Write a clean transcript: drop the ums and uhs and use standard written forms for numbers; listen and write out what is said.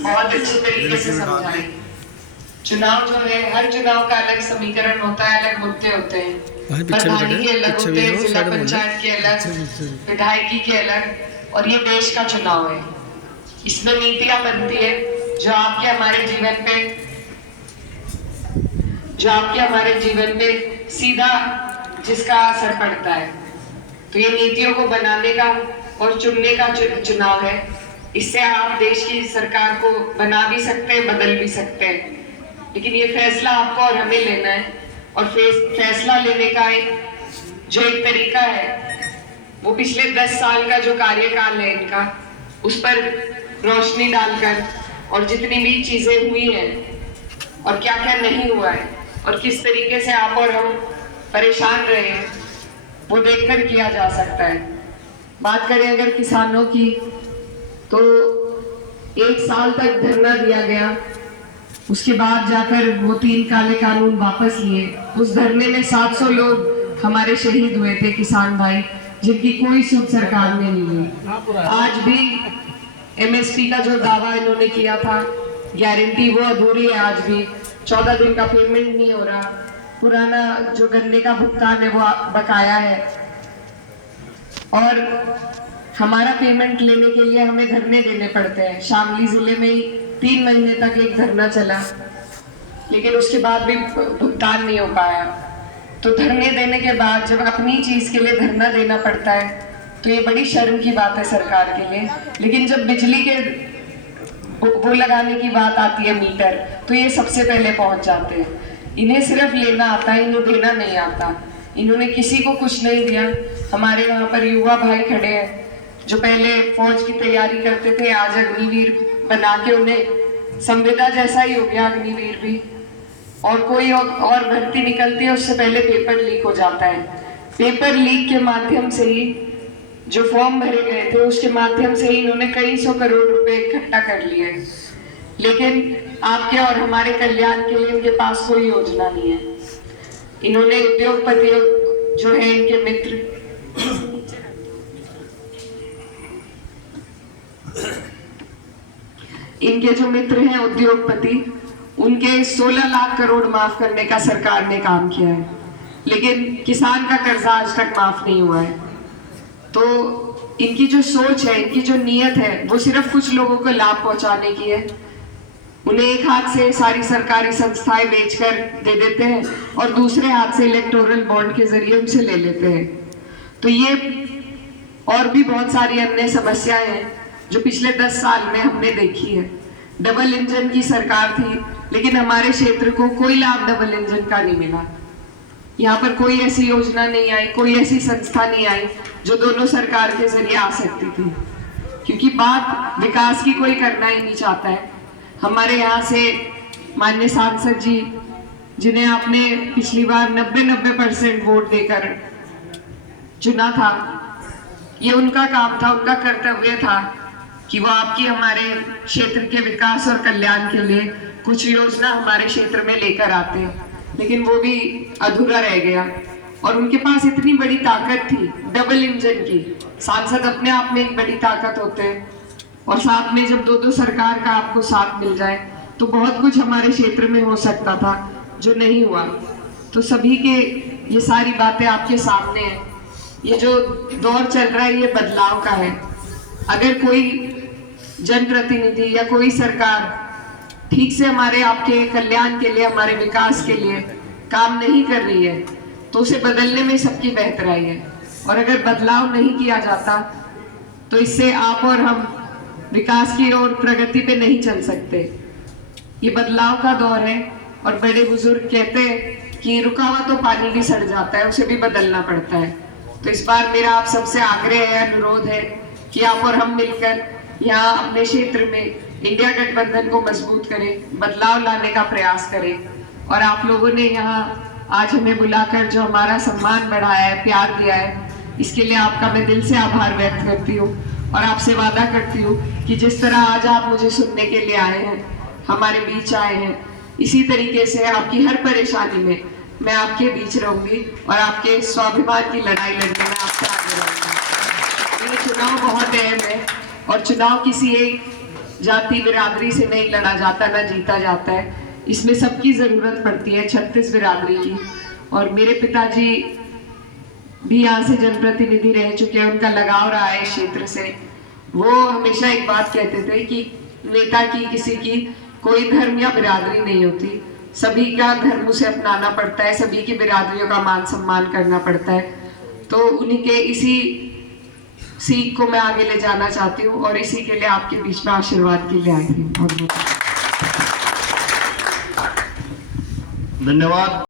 बहुत अच्छे तरीके से समझाई। चुनाव जो है, हर चुनाव का अलग समीकरण होता है, अलग मुद्दे होते हैं, प्रधानी के अलग होते हैं, जिला पंचायत के अलग, विधायकी के अलग, और ये देश का चुनाव है। इसमें नीतियां बनती है जो आपके हमारे जीवन पे सीधा जिसका असर पड़ता है। तो ये नीतियों को बनाने का और चुनने का चुनाव है। इससे आप देश की सरकार को बना भी सकते हैं, बदल भी सकते हैं, लेकिन ये फैसला आपको और हमें लेना है। और फैसला लेने का जो एक तरीका है, वो पिछले 10 साल का जो कार्यकाल है इनका, उस पर रोशनी डालकर, और जितनी भी चीजें हुई हैं और क्या क्या नहीं हुआ है और किस तरीके से आप और हम परेशान रहे हैं, वो देखकर किया जा सकता है। बात करें अगर किसानों की, तो 1 साल तक धरना दिया गया, उसके बाद जाकर वो 3 काले कानून वापस लिए। उस धरने में 700 लोग हमारे शहीद हुए थे, किसान भाई, जिनकी कोई सुध सरकार ने नहीं ली। आज भी एमएसपी का जो दावा इन्होंने किया था, गारंटी, वो अधूरी है। आज भी 14 दिन का पेमेंट नहीं हो रहा, पुराना जो गन्ने का भुगतान है वो बकाया है, और हमारा पेमेंट लेने के लिए हमें धरने देने पड़ते हैं। शामली जिले में ही 3 महीने तक एक धरना चला, लेकिन उसके बाद भी भुगतान नहीं हो पाया। तो धरने देने के बाद जब अपनी चीज के लिए धरना देना पड़ता है, तो ये बड़ी शर्म की बात है सरकार के लिए। लेकिन जब बिजली के वो लगाने की बात आती है, मीटर, तो ये सबसे पहले पहुंच जाते हैं। इन्हें सिर्फ लेना आता है, इन्हें देना नहीं आता। इन्होंने किसी को कुछ नहीं दिया। हमारे वहां पर युवा भाई खड़े हैं जो पहले फौज की तैयारी करते थे, आज अग्निवीर बना के उन्हें संविदा जैसा ही हो गया अग्निवीर भी। और कोई और भर्ती निकलती है, उससे पहले पेपर लीक हो जाता है। पेपर लीक के माध्यम से ही जो फॉर्म भरे गए थे, उसके माध्यम से ही इन्होंने कई 100 करोड़ रुपए इकट्ठा कर लिए, लेकिन आपके और हमारे कल्याण के लिए इनके पास कोई योजना नहीं है। इन्होंने उद्योगपति जो है, इनके मित्र, इनके जो मित्र हैं उद्योगपति, उनके 16 लाख करोड़ माफ करने का सरकार ने काम किया है, लेकिन किसान का कर्जा आज तक माफ नहीं हुआ है। तो इनकी जो सोच है, इनकी जो नीयत है, वो सिर्फ कुछ लोगों को लाभ पहुंचाने की है। उन्हें एक हाथ से सारी सरकारी संस्थाएं बेचकर दे देते हैं और दूसरे हाथ से इलेक्टोरल बॉन्ड के जरिए उनसे ले लेते हैं। तो ये और भी बहुत सारी अन्य समस्याएं हैं जो पिछले 10 साल में हमने देखी है। डबल इंजन की सरकार थी, लेकिन हमारे क्षेत्र को कोई लाभ डबल इंजन का नहीं मिला। यहाँ पर कोई ऐसी योजना नहीं आई, कोई ऐसी संस्था नहीं आई जो दोनों सरकार के जरिए आ सकती थी, क्योंकि बात विकास की कोई करना ही नहीं चाहता है। हमारे यहाँ से माननीय सांसद जी, जिन्हें आपने पिछली बार 90% वोट देकर चुना था, ये उनका काम था, उनका कर्तव्य था कि वो आपकी हमारे क्षेत्र के विकास और कल्याण के लिए कुछ योजना हमारे क्षेत्र में लेकर आते हैं, लेकिन वो भी अधूरा रह गया। और उनके पास इतनी बड़ी ताकत थी डबल इंजन की। सांसद अपने आप में एक बड़ी ताकत होते हैं, और साथ में जब दो सरकार का आपको साथ मिल जाए तो बहुत कुछ हमारे क्षेत्र में हो सकता था जो नहीं हुआ। तो सभी के ये सारी बातें आपके सामने हैं। ये जो दौर चल रहा है, ये बदलाव का है। अगर कोई जनप्रतिनिधि या कोई सरकार ठीक से हमारे आपके कल्याण के लिए, हमारे विकास के लिए काम नहीं कर रही है, तो उसे बदलने में सबकी बेहतराई है। और अगर बदलाव नहीं किया जाता तो इससे आप और हम विकास की और प्रगति पे नहीं चल सकते। ये बदलाव का दौर है, और बड़े बुजुर्ग कहते हैं कि रुका हुआ तो पानी भी सड़ जाता है, उसे भी बदलना पड़ता है। तो इस बार मेरा आप सबसे आग्रह है, अनुरोध है कि आप और हम मिलकर यहाँ अपने क्षेत्र में इंडिया गठबंधन को मजबूत करें, बदलाव लाने का प्रयास करें। और आप लोगों ने यहाँ आज हमें बुलाकर जो हमारा सम्मान बढ़ाया है, प्यार दिया है, इसके लिए आपका मैं दिल से आभार व्यक्त करती हूँ। और आपसे वादा करती हूँ कि जिस तरह आज आप मुझे सुनने के लिए आए हैं, हमारे बीच आए हैं, इसी तरीके से आपकी हर परेशानी में मैं आपके बीच रहूंगी और आपके स्वाभिमान की लड़ाई लड़ने में आपसे आगे रहूंगी। ये चुनाव बहुत अहम है, और चुनाव किसी एक जाति बिरादरी से नहीं लड़ा जाता, ना जीता जाता है। इसमें सबकी जरूरत पड़ती है, 36 बिरादरी की। और मेरे पिताजी भी यहाँ से जनप्रतिनिधि रह चुके हैं, उनका लगाव रहा है इस क्षेत्र से। वो हमेशा एक बात कहते थे कि नेता की, किसी की कोई धर्म या बिरादरी नहीं होती, सभी का धर्म उसे अपनाना पड़ता है, सभी की बिरादरियों का मान सम्मान करना पड़ता है। तो उन्हीं के इसी सीख को मैं आगे ले जाना चाहती हूँ और इसी के लिए आपके बीच में आशीर्वाद के लिए आई थी। धन्यवाद।